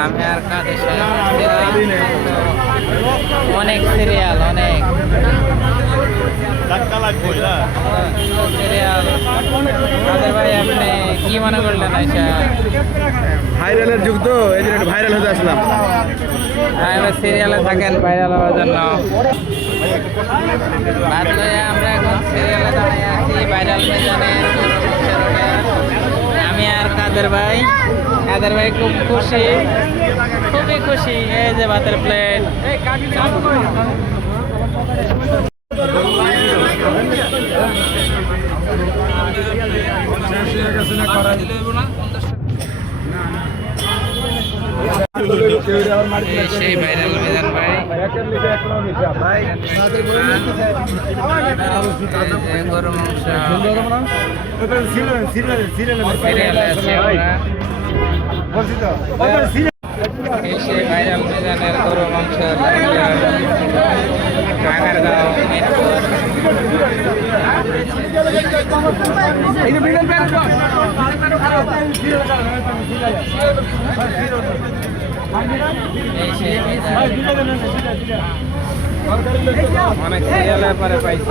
আমি আর কাদের সাথে অনেক সিরিয়াল অনেক সিরিয়াল কাদের ভাই আপনি কি মনে করলেন আইসা ভাইরালের যুগ তো এই জন্য ভাইরাল হতে আসলাম। এবার সিরিয়ালে থাকেন ভাইরাল হওয়ার জন্য বাদ হয়ে আমরা এখন সিরিয়ালে দাঁড়িয়ে আছি ভাইরাল মিজানের আমি আর কাদের ভাই খুব খুশি খুবই খুশি এই যে ভাতের প্লেট সেই ভাইরাল মিজান ভাই গরু মাংস সিরিয়ালে আছে আমরা সেই ভাইরাল মিজানের গরু মাংস আগারগাঁও অনেক সিরিয়ালের পরে পাইছি